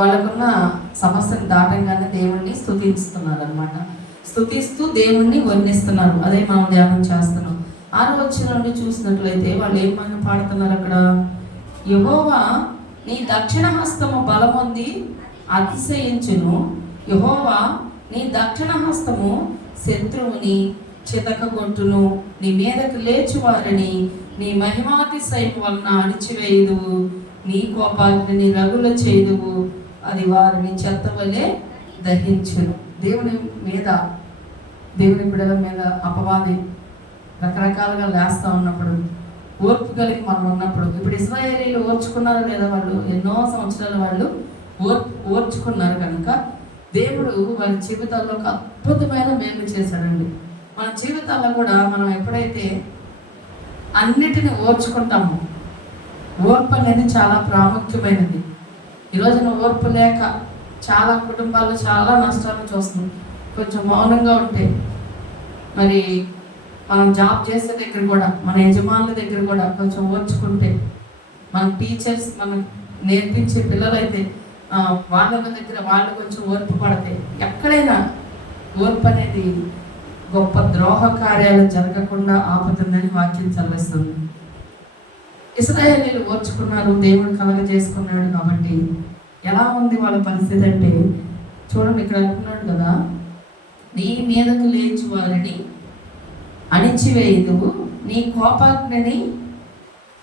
వాళ్ళకున్న సమస్యను దాటంగానే దేవుణ్ణి స్తుతిస్తున్నారు అనమాట. స్తుతిస్తూ దేవుణ్ణి వర్ణిస్తున్నారు. అదే మనం ధ్యానం చేస్తున్నాం. 6వ వచనం నుండి చూసినట్లయితే వాళ్ళు ఏమని పాడుతున్నారు అక్కడ? యెహోవా నీ దక్షిణ హస్తము బలమొంది అతిశయించును. యెహోవా నీ దక్షిణ హస్తము శత్రువుని చితకగొట్టును. నీ మీదకు లేచి వారిని నీ మహిమాతిశయం వలన అణిచివేయుదువు. నీ కోపాగ్నిని రగుల చేయుదువు. అది వారిని చెత్త వలె దహించును. దేవుని బిడ్డల మీద అపవాది రకరకాలుగా లేస్తూ ఉన్నప్పుడు, ఓర్పు కలిగి మనం ఉన్నప్పుడు, ఇప్పుడు ఇశ్రాయేలీలు ఓర్చుకున్నారు లేదా? వాళ్ళు ఎన్నో సంవత్సరాలు వాళ్ళు ఓర్చుకున్నారు కనుక దేవుడు వారి జీవితాల్లో ఒక అద్భుతమైన మేలు చేశాడండి. మన జీవితాల్లో కూడా మనం ఎప్పుడైతే అన్నిటిని ఓర్చుకుంటామో, ఓర్పు అనేది చాలా ప్రాముఖ్యమైనది. ఈరోజున ఓర్పు లేక చాలా కుటుంబాలు చాలా నష్టాలు చూస్తున్నాం. కొంచెం మౌనంగా ఉంటే, మరి మనం జాబ్ చేసే దగ్గర కూడా, మన యజమానుల దగ్గర కూడా కొంచెం ఓర్చుకుంటే, మన టీచర్స్ మనం నేర్పించే పిల్లలైతే వాళ్ళ దగ్గర వాళ్ళు కొంచెం ఓర్పు పడితే, ఎక్కడైనా ఓర్పు అనేది గొప్ప ద్రోహ కార్యాలు జరగకుండా ఆపుతుందని వాక్యం చదివిస్తుంది. ఇశ్రాయేలీలు ఓర్చుకున్నారు, దేవుడు కలగజేసుకున్నాడు. కాబట్టి ఎలా ఉంది వాళ్ళ పరిస్థితి అంటే, చూడండి ఇక్కడ అనుకున్నాడు కదా, నీ మీదకు లేచి వారిని అణిచివేయుదువు. నీ కోపాగ్నిని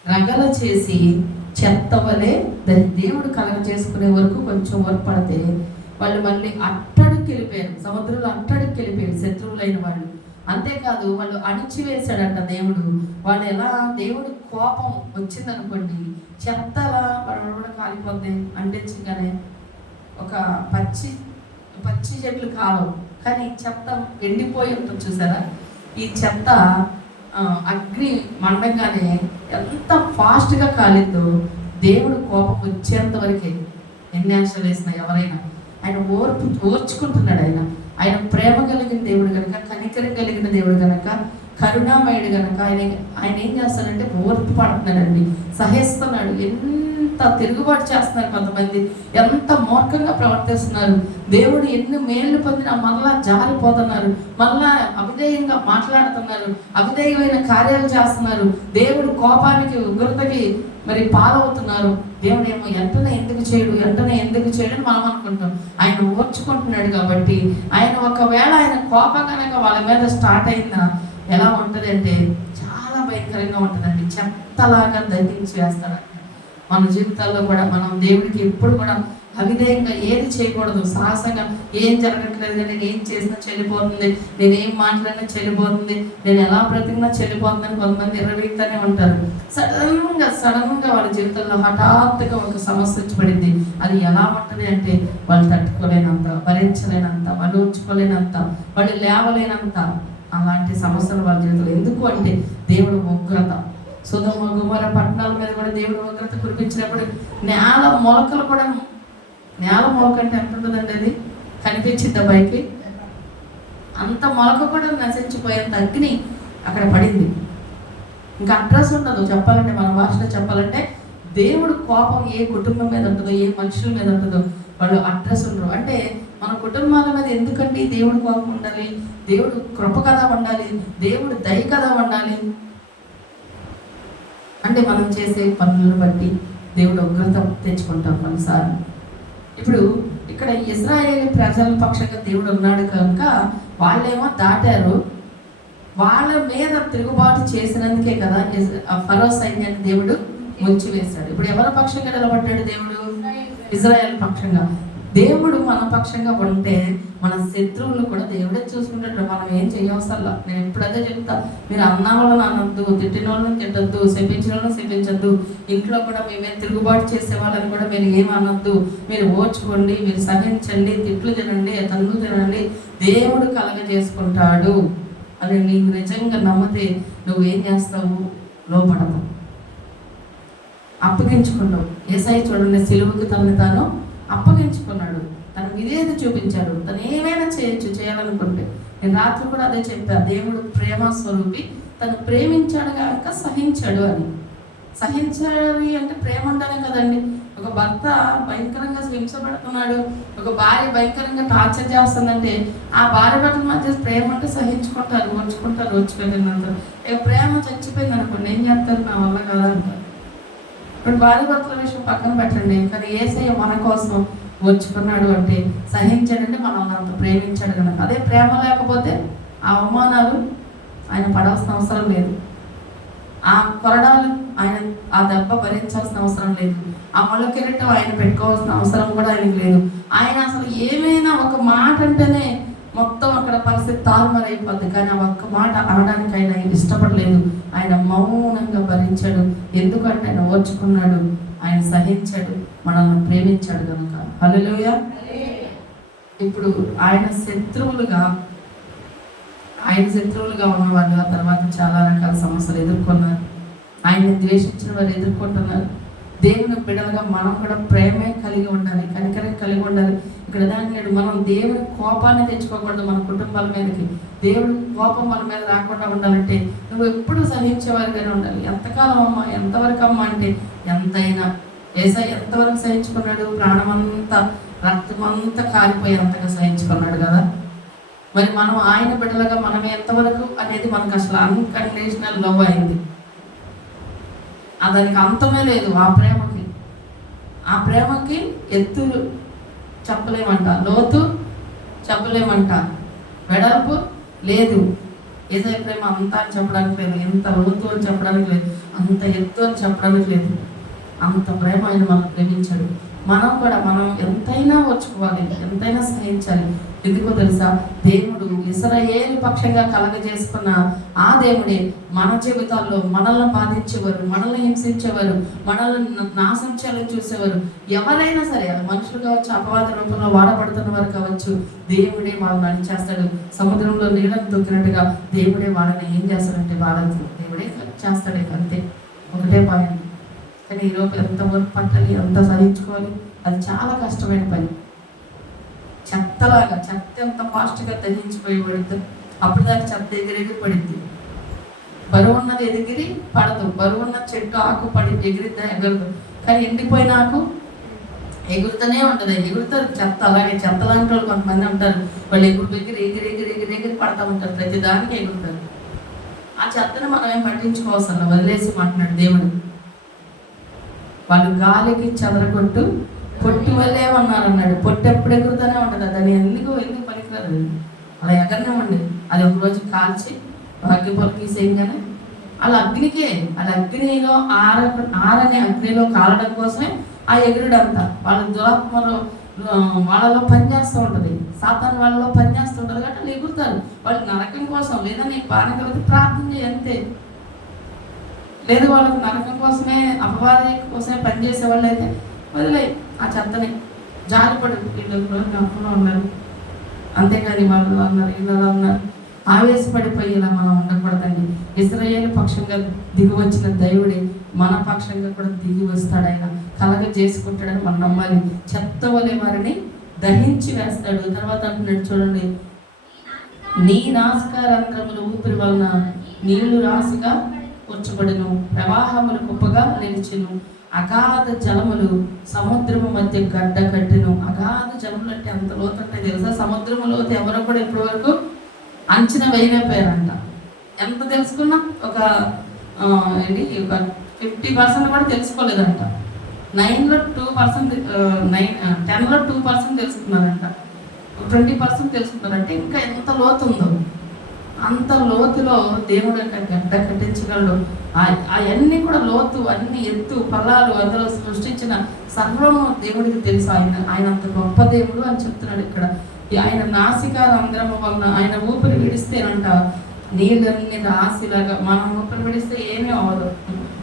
రగల చేసి చెత్త వలె దేవుడు కలగజేసుకునే వరకు కొంచెం ఓర్పడితే వాళ్ళు మళ్ళీ అట్టడికి వెళ్ళిపోయారు. సముద్రంలో అట్టడికి వెళ్ళిపోయారు శత్రువులైన వాళ్ళు. అంతేకాదు వాళ్ళు అణిచివేశాడంట దేవుడు. వాళ్ళు ఎలా, దేవుడు కోపం వచ్చిందనుకోండి, చెత్తలా కూడా కాలిపోద్ది. అంటించగానే ఒక పచ్చి చెట్లు కాలం, కానీ చెత్త ఎండిపోయి ఉంటుంది చూసారా? ఈ చెత్త అగ్ని మండగానే ఎంత ఫాస్ట్గా కాలిందో, దేవుడు కోపం వచ్చేంత వరకే. ఎన్ని ఆశలు వేసినా ఎవరైనా ఆయన ఓర్చుకుంటున్నాడు. ఆయన ప్రేమ కలిగిన దేవుడు కనుక, కనికరం కలిగిన దేవుడు కనుక, కరుణామయుడు కనుక ఆయన ఏం చేస్తాడంటే ఓర్పు పడుతున్నాడండి, సహిస్తున్నాడు. ఎంత తిరుగుబాటు చేస్తున్నారు కొంతమంది, ఎంత మూర్ఖంగా ప్రవర్తిస్తున్నారు. దేవుడు ఎన్ని మేళ్లు పొందినా మళ్ళా జారిపోతున్నారు, మళ్ళా అవిధేయంగా మాట్లాడుతున్నారు, అవిధేయమైన కార్యాలు చేస్తున్నారు. దేవుడు కోపానికి ఉగ్రతకి మరి పాలవుతున్నారు. దేవుడు ఏమో వెంటనే ఎందుకు చేయడు అని మనం అనుకుంటాం. ఆయన ఓర్చుకుంటున్నాడు కాబట్టి, ఆయన ఒకవేళ ఆయన కోపం కనుక వాళ్ళ మీద స్టార్ట్ అయిందా ఎలా ఉంటుంది అంటే చాలా భయంకరంగా ఉంటుందండి. చెత్తలాగా దహించి వేస్తాడు. మన జీవితాల్లో కూడా మనం దేవుడికి ఎప్పుడు కూడా అవిధేయంగా ఏది చేయకూడదు. సాహసంగా ఏం జరగట్లేదు, నేను ఏం చేసినా చెల్లిపోతుంది, నేనేం మాట్లాడినా చెల్లిపోతుంది, నేను ఎలా బ్రతికినా చెల్లిపోతుందని కొంతమంది ఎర్రవీగుతూనే ఉంటారు. సడన్గా వాళ్ళ జీవితంలో హఠాత్తుగా ఒక సమస్య వచ్చి పడింది. అది ఎలా ఉంటుంది అంటే వాళ్ళు తట్టుకోలేనంత, భరించలేనంత, వాళ్ళు ఉంచుకోలేనంత, వాళ్ళు లేవలేనంత అలాంటి సమస్యలు వాళ్ళ జీవితంలో. ఎందుకు అంటే దేవుడు ఉగ్రత. సొదొమ గొమొర్రా పట్టణాల మీద కూడా దేవుడు ఉగ్రత కురిపించినప్పుడు నేల మొలక అంటే ఎంత ఉంటుందండి? అది కనిపించింది పైకి, అంత మొలక కూడా నశించిపోయేంత అగ్ని అక్కడ పడింది. ఇంకా అడ్రస్ ఉండదు. చెప్పాలంటే మన భాషలో చెప్పాలంటే, దేవుడు కోపం ఏ కుటుంబం మీద ఉంటుందో, ఏ మనుషుల మీద ఉంటుందో వాళ్ళు అడ్రస్ ఉండరు. అంటే మన కుటుంబాల మీద ఎందుకండి దేవుడు కోపం ఉండాలి? దేవుడు కృప కదా ఉండాలి, దేవుడు దయ కదా ఉండాలి అంటే మనం చేసే పనులను బట్టి దేవుడు ఉగ్రత తెచ్చుకుంటాం కొన్నిసార్లు. ఇప్పుడు ఇక్కడ ఇశ్రాయేలు ప్రజల పక్షంగా దేవుడు ఉన్నాడు కనుక వాళ్ళేమో దాటారు. వాళ్ళ మీద తిరుగుబాటు చేసినందుకే కదా ఫరో సైన్యాన్ని దేవుడు ముంచివేశాడు. ఇప్పుడు ఎవరి పక్షంగా నిలబడ్డాడు దేవుడు? ఇశ్రాయేలు పక్షంగా. దేవుడు మన పక్షంగా ఉంటే మన శత్రువులు కూడా దేవుడే చూసుకుంటాడు. మనం ఏం చేయవసరలా. నేను ఎప్పుడైతే చెప్తా, మీరు అన్న వాళ్ళని అనొద్దు, తిట్టిన వాళ్ళని తిట్టద్దు, శపించిన వాళ్ళని శపించద్దు, ఇంట్లో కూడా మేమే తిరుగుబాటు చేసే వాళ్ళని కూడా మీరు ఏం అనొద్దు, మీరు ఓర్చుకోండి, మీరు సహించండి, తిట్లు తినండి, తన్నులు తినండి, దేవుడు కలగజేసుకుంటాడు అని నీకు నిజంగా నమ్మితే నువ్వేం చేస్తావు? లోపడతావు, అప్పగించుకున్నావు. యేసయ్య చూడండి, సిలువకు తనని తాను అప్పగించుకున్నాడు. తన విధేయత చూపించాడు. తను ఏమైనా చేయాలనుకుంటే. నేను రాత్రి కూడా అదే చెప్పాను, దేవుడు ప్రేమ స్వరూపి, తను ప్రేమించాడు కనుక సహించాడు అని. సహించాలి అంటే ప్రేమ ఉండాలి కదండి. ఒక భర్త భయంకరంగా హింస పెడుతున్నాడు, ఒక భార్య భయంకరంగా టార్చర్ చేస్తుందంటే ఆ భార్య భర్తల మధ్య ప్రేమ అంటే సహించుకుంటారు, వచ్చిపోయినంత. ప్రేమ చచ్చిపోయింది అనుకోండి, ఏం చేస్తారు? నా వల్ల కదా అంటారు. ఇప్పుడు భార్య భర్తల విషయం పక్కన పెట్టండి, కానీ యేసయ్య మన కోసం వచ్చుకున్నాడు అంటే సహించాడంటే మనల్ని అంత ప్రేమించాడు కనుక. అదే ప్రేమ లేకపోతే ఆ అవమానాలు ఆయన పడాల్సిన అవసరం లేదు, ఆ కొరడాలు ఆయన ఆ దెబ్బ భరించాల్సిన అవసరం లేదు, ఆ ముళ్ళ కిరీటం ఆయన పెట్టుకోవాల్సిన అవసరం కూడా ఆయనకు లేదు. ఆయన అసలు ఏమైనా ఒక మాట అంటేనే మొత్తం అక్కడ పరిస్థితి తారుమారైపోద్ది, కానీ ఆ ఒక్క మాట అనడానికి ఆయన ఇష్టపడలేదు. ఆయన మౌనంగా భరించాడు, ఎందుకంటే ఆయన ఓర్చుకున్నాడు, ఆయన సహించాడు, మనల్ని ప్రేమించాడు కనుక. హల్లెలూయా. ఇప్పుడు ఆయన శత్రువులుగా ఉన్న వాళ్ళు ఆ తర్వాత చాలా రకాల సమస్యలు ఎదుర్కొన్నారు. ఆయన్ని ద్వేషించిన వారు ఎదుర్కొంటున్నారు. దేవుని బిడ్డలుగా మనం కూడా ప్రేమే కలిగి ఉండాలి, కనికరం కలిగి ఉండాలి. ఇక్కడ దాని మనం దేవుని కోపాన్ని తెచ్చుకోకూడదు మన కుటుంబాల మీదకి. దేవుడి కోపం మన మీద రాకుండా ఉండాలంటే నువ్వు ఎప్పుడు సహించేవారిగానే ఉండాలి. ఎంతకాలం అమ్మా, ఎంతవరకు అమ్మా అంటే ఎంతైనా. యేసయ్య ఎంతవరకు సహించుకున్నాడు? ప్రాణమంతా రక్తమంతా కాలిపోయేంతగా సహించుకున్నాడు కదా. మరి మనం ఆయన బిడ్డలుగా మనం ఎంతవరకు అనేది మనకు అసలు అన్కండిషనల్ లవ్ అయింది. దానికి అంతమే లేదు. ఆ ప్రేమకి ఎత్తులు చెప్పలేమంట, లోతు చెప్పలేమంట, వెడల్పు లేదు. యేసయ్య ప్రేమ అంతా అని చెప్పడానికి లేదు, ఎంత లోతు అని చెప్పడానికి లేదు, అంత ఎత్తు అని చెప్పడానికి లేదు. అంత ప్రేమ ఆయన మనం ప్రేమించాడు. మనం కూడా ఎంతైనా ఓర్చుకోవాలి, ఎంతైనా సహించాలి. ఎందుకో తెలుసా? దేవుడు ఇశ్రాయేలు పక్షంగా కలగజేసుకున్న ఆ దేవుడే మన జీవితాల్లో మనల్ని బాధించేవారు, మనల్ని హింసించేవారు, మనల్ని నాశనం చేయాలని చూసేవారు. ఎవరైనా సరే, మనుషులు కావచ్చు, అపవాద రూపంలో వాడబడుతున్న వారు కావచ్చు, దేవుడే వాళ్ళని అణిచేస్తాడు. సముద్రంలో నీళ్ళని తొక్కినట్టుగా దేవుడే వాళ్ళని ఏం చేస్తాడంటే వాళ్ళని దేవుడే చేస్తాడే. అంతే, ఒకటే పాయింట్. కానీ ఈరోజు ఎంత వర్క్ పట్టాలి, ఎంత సహించుకోవాలి, అది చాలా కష్టమైన పని. చెత్తలాగా, చెత్త ఎంత ఫాస్ట్గా దహించిపోయి పడుద్దు. అప్పుడు దానికి చెత్త ఎగిరెగిరి పడింది. బరువు ఉన్నది ఎదిగిరి పడదు, బరువు ఉన్న చెట్టు ఆకు పడి ఎగిరిద్దా? ఎగరదు. కానీ ఎండిపోయిన ఆకు ఎగురుతూనే ఉంటుంది, ఎగురుతారు. చెత్త అలాగే, చెత్త లాంటి వాళ్ళు కొంతమంది ఉంటారు, వాళ్ళు ఎగిరి పడతా ఉంటారు, ప్రతి దానికి ఎగురుతారు. ఆ చెత్తను మనం ఏం పట్టించుకోవాల్సిన, వదిలేసి మాట్లాడు దేవుడు. వాళ్ళు గాలికి చెదరగొట్టు పొట్టి వల్లే ఉన్నారన్నాడు. పొట్టు ఎప్పుడు ఎగురుతూనే ఉంటుంది, దాన్ని ఎందుకు పనికిరాదు, అలా ఎగరనే ఉండి. అది ఒకరోజు కాల్చి అగ్గిపొల తీసేయగానే వాళ్ళ అగ్నిలో ఆరని అగ్నిలో కాలడం కోసమే ఆ ఎగురుడంతా. వాళ్ళ దురాత్మలో వాళ్ళలో పనిచేస్తూ ఉంటుంది, సాతాను వాళ్ళలో పనిచేస్తూ ఉంటుంది కాబట్టి వాళ్ళు ఎగురుతారు. వాళ్ళు నరకం కోసం, లేదా నీకు బాగా కలిగి ప్రార్థన చేయి అంతే. లేదు వాళ్ళకి నరకం కోసమే, అపవాది కోసమే పనిచేసే వాళ్ళు అయితే వదిలే ఆ చెత్తని. జారిపడి వీళ్ళు నరకంలో ఉన్నారు, అంతేకాని వాళ్ళు అన్నారు, వీళ్ళు అన్నారు. ఆవేశపడిపోయి ఇలా మనం ఉండకూడదండి. ఇశ్రాయేలు పక్షంగా దిగి వచ్చిన దేవుడే మన పక్షంగా కూడా దిగి వస్తాడు. ఆయన కలగ చేసుకుంటాడని మనం నమ్మాలి. చెత్త వలె వారిని దహించి వేస్తాడు. తర్వాత అంటున్నాడు చూడండి, నీ నాసికారంధ్రములు ఊపిరి వలన నీళ్లు రాశిగా కూర్చబడును, ప్రవాహములు కుప్పగా నిలిచెను, అగాధ జలములు సముద్రము మధ్య గడ్డ కట్టెను. అగాధ జలములు అంటే అంత లోతు అంటే తెలుసా? సముద్రము లోతు ఎవరో కూడా ఇప్పటి వరకు అంచనా వేయలేకపోయారంట. ఎంత తెలుసుకున్నా ఒక 50% కూడా తెలుసుకోలేదంట. 10లో 2% తెలుసుకున్నారంట, 20% తెలుసుకున్నారంటే ఇంకా ఎంత లోతు ఉందో. అంత లోతులో దేవుడు గడ్డ కట్టించగలడు. అవన్నీ కూడా లోతు, అన్ని ఎత్తు పల్లాలు, అందులో సృష్టించిన సర్వము దేవుడికి తెలుసు. ఆయన అంత గొప్ప దేవుడు అని చెప్తున్నాడు ఇక్కడ. ఆయన నాసికారంధ్రము వలన ఆయన ఊపిరి విడిస్తేనంట నీళ్ళన్ని రాశిలాగా. మనం ఊపిరి విడిస్తే ఏమీ అవ్వదు,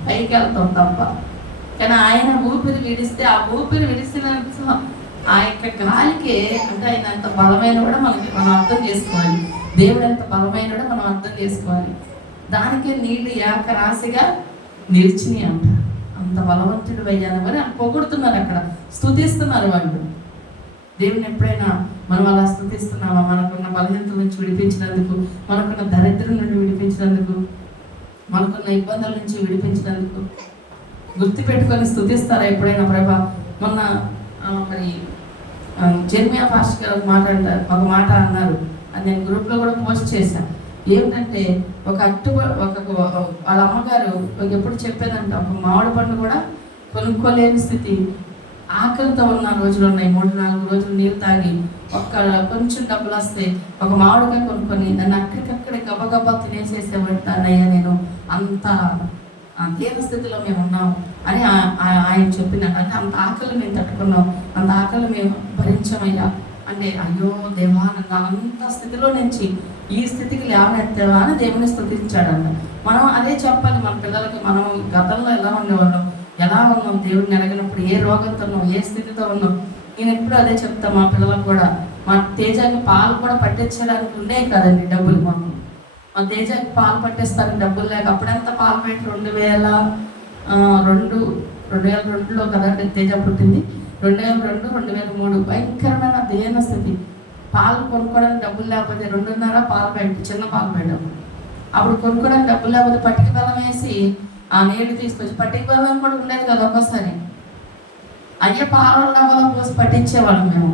పైకి వెళ్తాం తప్ప. కానీ ఆయన ఊపిరి విడిస్తే, ఆ ఊపిరి విడిసిన ఆ యొక్క గాలికే అంటే ఆయన ఎంత బలమైన కూడా మనం అర్థం చేసుకోవాలి. దేవుడు ఎంత బలమైన కూడా మనం అర్థం చేసుకోవాలి. దానికే నీళ్లు ఏకరాశిగా నిలిచినాయి అంట. అంత బలవంతుడు అయ్యాను అని పొగుడుతున్నారు, అక్కడ స్తుతిస్తున్నారు వాళ్ళు. దేవుని ఎప్పుడైనా మనం అలా స్తుతిస్తున్నామా? మనకున్న బలహీనతల నుంచి విడిపించినందుకు, మనకున్న దరిద్రం నుండి విడిపించినందుకు, మనకున్న ఇబ్బందుల నుంచి విడిపించినందుకు గుర్తుపెట్టుకొని స్తుతిస్తారా ఎప్పుడైనా? ప్రభా మొన్న మరి జెర్మియా పాస్టర్ గారు ఒక మాట అన్నారు, అది నేను గ్రూప్లో కూడా పోస్ట్ చేశాను. ఏమిటంటే వాళ్ళ అమ్మగారు ఎప్పుడు చెప్పేదంట, ఒక మామిడి పండు కూడా కొనుక్కోలేని స్థితి, ఆకలితో ఉన్న రోజులు ఉన్నాయి. 3-4 రోజులు నీళ్ళు తాగి కొంచెం డబ్బులు వస్తే ఒక మామిడికాయ కొనుక్కొని దాన్ని అక్కడికక్కడే గబగబా తినేసేసేవాడినయ్యా నేను, అంత దీన స్థితిలో మేము ఉన్నాం అని ఆయన చెప్పినాడు. అంటే అంత ఆకలి మేము తట్టుకున్నాం, అంత ఆకలి మేము భరించామయ్యా అంటే, అయ్యో దేవా నన్ను అంత స్థితిలో నుంచి ఈ స్థితికి లేవనెత్తావా అని దేవుని స్తుతించాడంట. మనం అదే చెప్పాలి మన పిల్లలకి. మనం గతంలో ఎలా ఉండేవాళ్ళం, ఎలా ఉన్నాం, దేవుడిని అడిగినప్పుడు ఏ రోగంతో ఉన్నాం, ఏ స్థితితో ఉన్నాం. నేను ఎప్పుడు అదే చెప్తాను మా పిల్లలకు కూడా. మా తేజాకి పాలు కూడా పట్టించడానికి ఉండే కదండి డబ్బులు. మా తేజాకి పాలు పట్టిస్తానికి డబ్బులు లేక అప్పుడంతా పాలు పెట్టి 2002లో కదండి తేజ పుట్టింది. 2002, 2003 భయంకరమైన దేన స్థితి. పాలు కొనుక్కోవడానికి డబ్బులు లేకపోతే 2.5 పాలు పెట్టి చిన్న పాలు పెట్టాం. అప్పుడు కొనుక్కోవడానికి డబ్బులు లేకపోతే పట్టిక బెల్లం వేసి ఆ నీళ్ళు తీసుకొచ్చి, పట్టిక బెల్లం కూడా ఉండేది కదా ఒక్కోసారి, అయ్యే పాలలో పోసి పట్టించేవాళ్ళం మేము.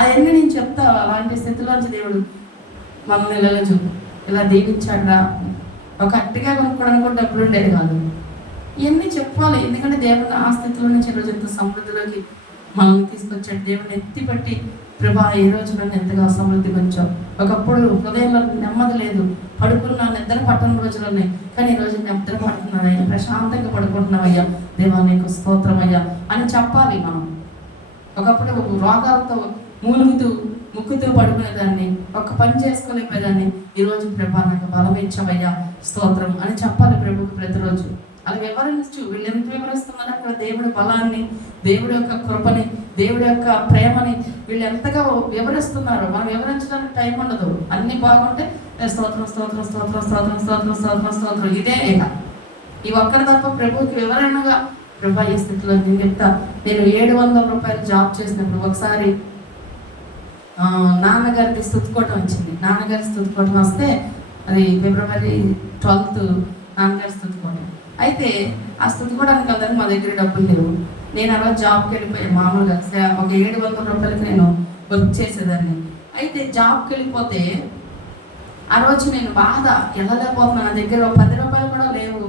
అవన్నీ నేను చెప్తా. అలాంటి స్థితిలోంచి దేవుడు మనల్ని ఇలా దీవించాడురా. ఒక అట్టిగా కొనుక్కోవడానికి కూడా డబ్బులు ఉండేది కాదు. ఇవన్నీ చెప్పాలి, ఎందుకంటే దేవుడు ఆ స్థితిలో నుంచి ఈరోజు ఎంత సమృద్ధిలోకి మనల్ని తీసుకొచ్చాడు. దేవుడిని ఎత్తిపట్టి, ప్రభా ఈ రోజు నన్ను ఎంతగా సమృద్ధి పెంచావు. ఒకప్పుడు హృదయంలో నెమ్మది లేదు, పడుకున్నా నిద్ర పట్టని రోజులు ఉన్నాయి, కానీ ఈరోజు నిద్ర పడుతున్నానయ్యా, ప్రశాంతంగా పడుకుంటున్నావయ్యా, దేవా నీకు స్తోత్రం అయ్యా అని చెప్పాలి మనం. ఒకప్పుడు రోగాలతో మూలుగుతూ ముక్కుతూ పడుకునేదాన్ని, ఒక్క పని చేసుకోలేకపోయేదాన్ని, ఈరోజు ప్రభా నాకు బలం ఇచ్చావయ్యా, స్తోత్రం అని చెప్పాలి ప్రభుకు ప్రతిరోజు. అలా వివరించు. వీళ్ళు ఎంత వివరిస్తున్నారు అక్కడ దేవుడి బలాన్ని, దేవుడి యొక్క కృపని, దేవుడి యొక్క ప్రేమని వీళ్ళు ఎంతగా వివరిస్తున్నారు. మనం వివరించడానికి టైం ఉండదు. అన్ని బాగుంటే స్తోత్రం స్తోత్రం స్తోత్రం స్తోత్రం స్తోత్రం స్తోత్రం స్తోత్రం ఇదే ఇక. ఈ ఒక్కరి తప్ప ప్రభుకి వివరణగా ప్రభా ఈ స్థితిలో నేను చెప్తా. నేను 700 రూపాయలు జాబ్ చేసినప్పుడు ఒకసారి నాన్నగారికి స్తుతికోవటం వచ్చింది. నాన్నగారి స్తుతికోవటం వస్తే అది February 12th నాన్నగారి స్తుతికోవటం. అయితే ఆ స్తుతికోవడానికి వెళ్ళడానికి మా దగ్గర డబ్బులు లేవు. నేను అలా జాబ్కి వెళ్ళిపోయాను. మామూలుగా ఒక 700 రూపాయలకి నేను వర్క్ చేసేదాన్ని. అయితే జాబ్కి వెళ్ళిపోతే ఆ రోజు నేను బాధ వెళ్ళలేకపోతున్నాను. నా దగ్గర 10 రూపాయలు కూడా లేవు.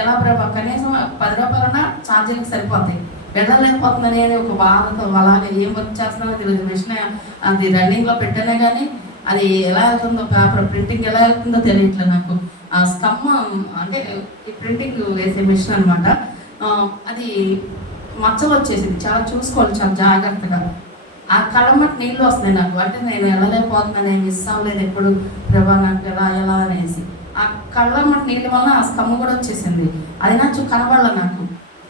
ఎలా ప్రభా, కనీసం 10 రూపాయలన్నా ఛార్జీలకు సరిపోతాయి, వెళ్ళలేకపోతున్నాను అని ఒక బాధతో అలాగే ఏం వర్క్ చేస్తున్నానో తెలియదు. మిషన్ అది రన్నింగ్లో పెట్టానే కానీ అది ఎలా వెళ్తుందో, పేపర్ ప్రింటింగ్ ఎలా వెళ్తుందో తెలియట్లేదు నాకు. ఆ స్కమ్ అంటే ఈ ప్రింటింగ్ వేసే మిషన్ అనమాట, అది మచ్చలు వచ్చేసింది. చాలా చూసుకోవాలి, చాలా జాగ్రత్తగా. ఆ కళ్ళమట్టి నీళ్ళు వస్తున్నాయి నాకు. అంటే నేను వెళ్ళలేకపోతున్నాను, నేను మిస్ అవ్వలేదు ఎప్పుడు ప్రభా నాకు ఎలా అనేసి. ఆ కళ్ళమట్టి నీళ్ళ వల్ల ఆ స్కమ్ కూడా వచ్చేసింది. అది నాకు కనబడాల. నాకు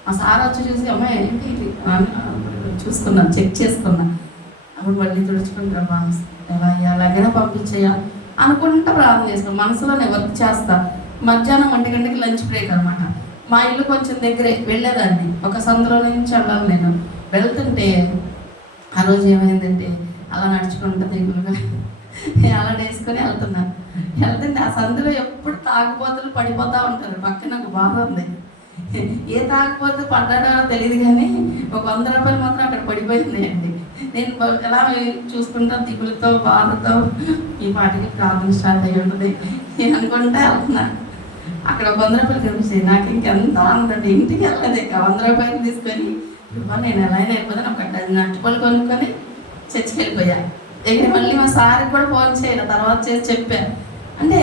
ఆ సార్ వచ్చి చూసి అమ్మాయి ఏంటి చూసుకున్నాను, చెక్ చేసుకున్నా. అప్పుడు మళ్ళీ తుడుచుకుంటా, ఎలాగైనా పంపించేయా అనుకుంటా ప్రార్థన చేస్తాను. మనసులోనే వర్క్ చేస్తా. మధ్యాహ్నం 1 గంటకి లంచ్ బ్రేక్ అనమాట. మా ఇల్లు కొంచెం దగ్గరే, వెళ్ళేదాన్ని. ఒక సందులో నుంచి వెళ్ళాలి. నేను వెళ్తుంటే ఆ రోజు ఏమైందంటే అలా నడుచుకుంటా దిగులుగా అలా వేసుకొని వెళ్తుంటే ఆ సందులో ఎప్పుడు తాగుబోతులు పడిపోతూ ఉంటారు. పక్కన ఒక బాధ ఉంది. ఏ తాగుబోతు పడ్డాడో తెలియదు కానీ ఒక 100 రూపాయలు మాత్రం అక్కడ పడిపోయింది అండి. నేను ఎలా చూసుకుంటా దిగులతో బాధతో ఈ పాటికి ప్రార్థన స్టార్ట్ అయ్యి ఉంటుంది అనుకుంటే వెళ్తున్నా. అక్కడ 100 రూపాయలు కనిపిస్తాయి. నాకు ఇంకెంత ఆనందండి. ఇంటికి వెళ్ళలేదు. 100 రూపాయలు తీసుకొని నేను ఎలా అయినా అయిపోతాను. ఒక 10 అరటిపళ్ళు కొనుక్కొని చర్చికి వెళ్ళిపోయా. దగ్గర మళ్ళీ మా సార్కి కూడా ఫోన్ చేయాలి, తర్వాత చేసి చెప్పాను. అంటే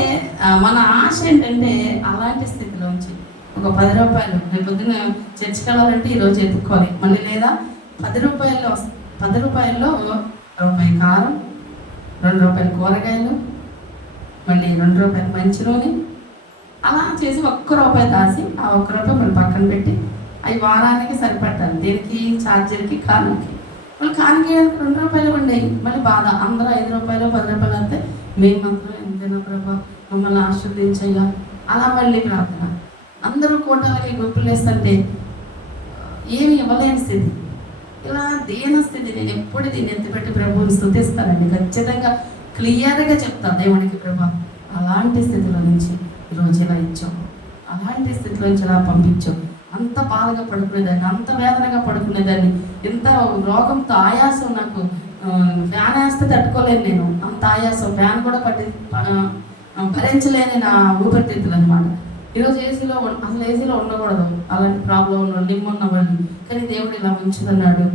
మన ఆశ ఏంటంటే అలాంటి స్థితిలోంచి ఒక 10 రూపాయలు రేపు పొద్దున్న చర్చికి వెళ్ళాలంటే ఈరోజు ఎత్తుక్కోవాలి మళ్ళీ, లేదా 10 రూపాయల్లో రూపాయి కారం, 2 రూపాయలు కూరగాయలు, మళ్ళీ 2 రూపాయలు మంచి నూనె, అలా చేసి 1 రూపాయి దాసి ఆ 1 రూపాయి మళ్ళీ పక్కన పెట్టి అవి వారానికి సరిపెట్టాలి. దీనికి ఛార్జీలకి కానుకి. మళ్ళీ కానుకి 2 రూపాయలు ఉండేవి. మళ్ళీ బాధ, అందరూ 5 రూపాయలు 10 రూపాయలు అంతే, మేము మాత్రం ఎంతైనా ప్రభా మమ్మల్ని ఆశీర్వదించయ్యా. అలా మళ్ళీ ప్రార్థన. అందరూ కూటాలకి గుంపులు వేస్తుంటే ఏమి ఇవ్వలేని స్థితి, ఇలా దీన స్థితి. నేను ఎప్పుడు దీన్ని ఎత్తిపెట్టి ప్రభువుని స్తుతిస్తానండి. ఖచ్చితంగా క్లియర్గా చెప్తాను దేవునికి, ప్రభా అలాంటి స్థితిలో నుంచి ఈరోజు ఇలా ఇచ్చావు, అలాంటి స్థితిలో నుంచి ఇలా పంపించావు. అంత బాధగా పడుకునేదాన్ని, అంత వేదనగా పడుకునేదాన్ని, ఇంత రోగంతో ఆయాసం నాకు ఫ్యాన్ వేస్తే తట్టుకోలేను నేను, అంత ఆయాసం, ఫ్యాన్ కూడా భరించలేని నా ఊపిరితిత్తులు అనమాట. ఈరోజు అసలు ఏసీలో ఉండకూడదు, అలాంటి ప్రాబ్లం ఉన్న నిమ్మున్న వాళ్ళు, కానీ దేవుడు ఇలా ఉంచుతున్నాడు.